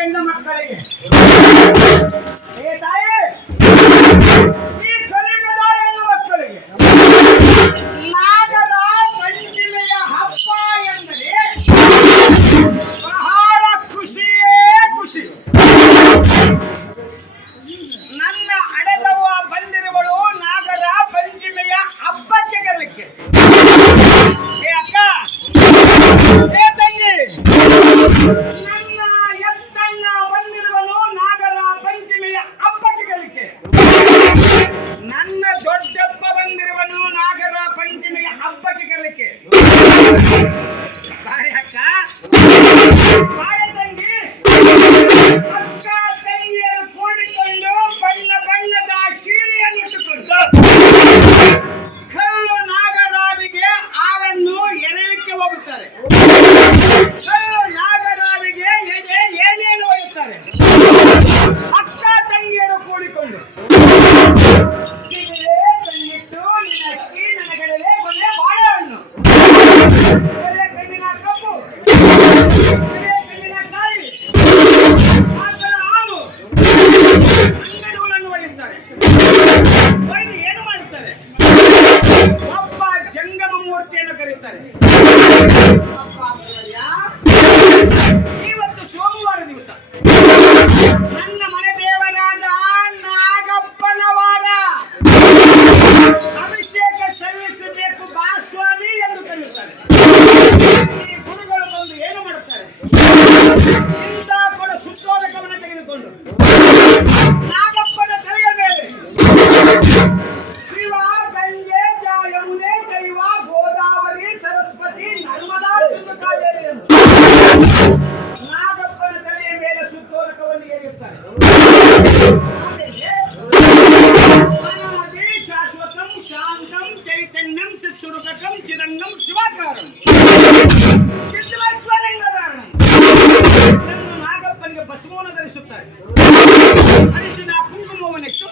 ಹೆಣ್ಣು ಮಕ್ಕಳಿಗೆ ಏ ತಾಯಿ ಈ ಕಲಿಯುಗದ ಹೆಣ್ಣು ಮಕ್ಕಳಿಗೆ ನಾಗರ ಪಂಚಮಿಯ ಹಬ್ಬ ಎಂದರೆ ಬಹಳ ಖುಷಿಯೇ ಖುಷಿ. ನನ್ನ ಅಡೆದವ್ವ ಬಂದಿರುವಳು ನಾಗರ ಪಂಚಮಿಯ ಹಬ್ಬಕ್ಕೆ ಕರಲಿಕ್ಕೆ. ಏ ಅಕ್ಕ, ಏ ತಂಗಿ, ನನ್ನ ಎತ್ತಣ್ಣ ಬಂದಿರುವನು ನಾಗರ ಪಂಚಮಿಯ ಹಬ್ಬಕ್ಕೆ ಕರಲಿಕ್ಕೆ. ನನ್ನ ದೊಡ್ಡಪ್ಪ ಬಂದಿರುವನು ನಾಗರ ಪಂಚಮಿಯ ಹಬ್ಬಕ್ಕೆ ಕರಲಿಕ್ಕೆ. ಬಾರೆ ಅಕ್ಕ, ಬಾರೆ ತಂಗಿ, ಅಕ್ಕ ತಂಗಿಯರು ಕೂಡಿಕೊಂಡು ಬಣ್ಣ ಬಣ್ಣದ ಸೀರೆಯನ್ನು ಇಟ್ಟುಕೊಂಡು ಕಲ್ಲು ನಾಗರಾವಿಗೆ ಹಾಲನ್ನು ಎರೆಯಲಿಕ್ಕೆ ಹೋಗುತ್ತಾರೆ. ಕಲ್ಲು ನಾಗರಾವಿಗೆ ಏನೇನು ಒಯ್ಯುತ್ತಾರೆ. ಅಕ್ಕ ತಂಗಿಯರು ಕೂಡಿಕೊಂಡು ಕಣ್ಣಿಟ್ಟು ನಿನಕ್ಕಿ ನನಗಡಲೆ ಕೊನೆ ಬಾಳೆಹಣ್ಣು, ಕೊನೆ ಕಣ್ಣಿನ ಕಪ್ಪು, ಕೊನೆ ಕಣ್ಣಿನ ಕಾಯಿ, ಆತರ ಹಾಲು, ಅಂಗಡಿಗಳನ್ನು ಒಯ್ಯುತ್ತಾರೆ. ಒಯ್ದು ಏನು ಮಾಡುತ್ತಾರೆ? ಒಬ್ಬ ಜಂಗಮ ಮೂರ್ತಿಯನ್ನು ಕರೀತಾರೆ. ಅಪ್ಪ ಅಪ್ಪಯ್ಯ, ಇವತ್ತು ಸೋಮವಾರ ದಿವಸ ನನ್ನ ಮನೆ ದೇವರಾದ ನಾಗಪ್ಪನ ವಾರ, ಅಭಿಷೇಕ ಸಲ್ಲಿಸಬೇಕು ಬಾ ಸ್ವಾಮಿ ಎಂದು ಕರೆಯುತ್ತಾರೆ. ಈ ಗುರುಗಳು ಬಂದು ಏನು ಮಾಡುತ್ತಾರೆ? ಇಂಥ ಕೊಡ ಸುತ್ತೋದಕವನ್ನು ತೆಗೆದುಕೊಂಡು ನಾಗಪ್ಪನ ತಲೆಯ ಮೇಲೆ ಶಿವ, ಗಂಗೆ, ಯಮುನೆ, ಜೈವ, ಗೋದಾವರಿ, ಸರಸ್ವತಿ, ನರ್ಮದಾ, ಸಿಂಧು, ಕಾವೇರಿ ಎಂದು ನಾಗಪ್ಪನ ತಲೆಯ ಮೇಲೆ ಸುತ್ತೋದಕವನ್ನು ಏರಿಯುತ್ತಾರೆ. ಅನಾದಿ ಶಾಶ್ವತಂ ಶಾಂತಂ ಚೈತನ್ಯಂ ಸುರೂಪಕಂ ಚಿದಂಗಂ ಶಿವಾಕಾರಂ ಸಿದ್ಧೇಶ್ವರಲಿಂಗಧಾರಣಂ ಎಂದು ನಾಗಪ್ಪನಿಗೆ ಭಸ್ಮವನ್ನು ಧರಿಸುತ್ತಾರೆ. ಅರಿಶಿನ ಕುಂಕುಮವನ್ನಿಟ್ಟು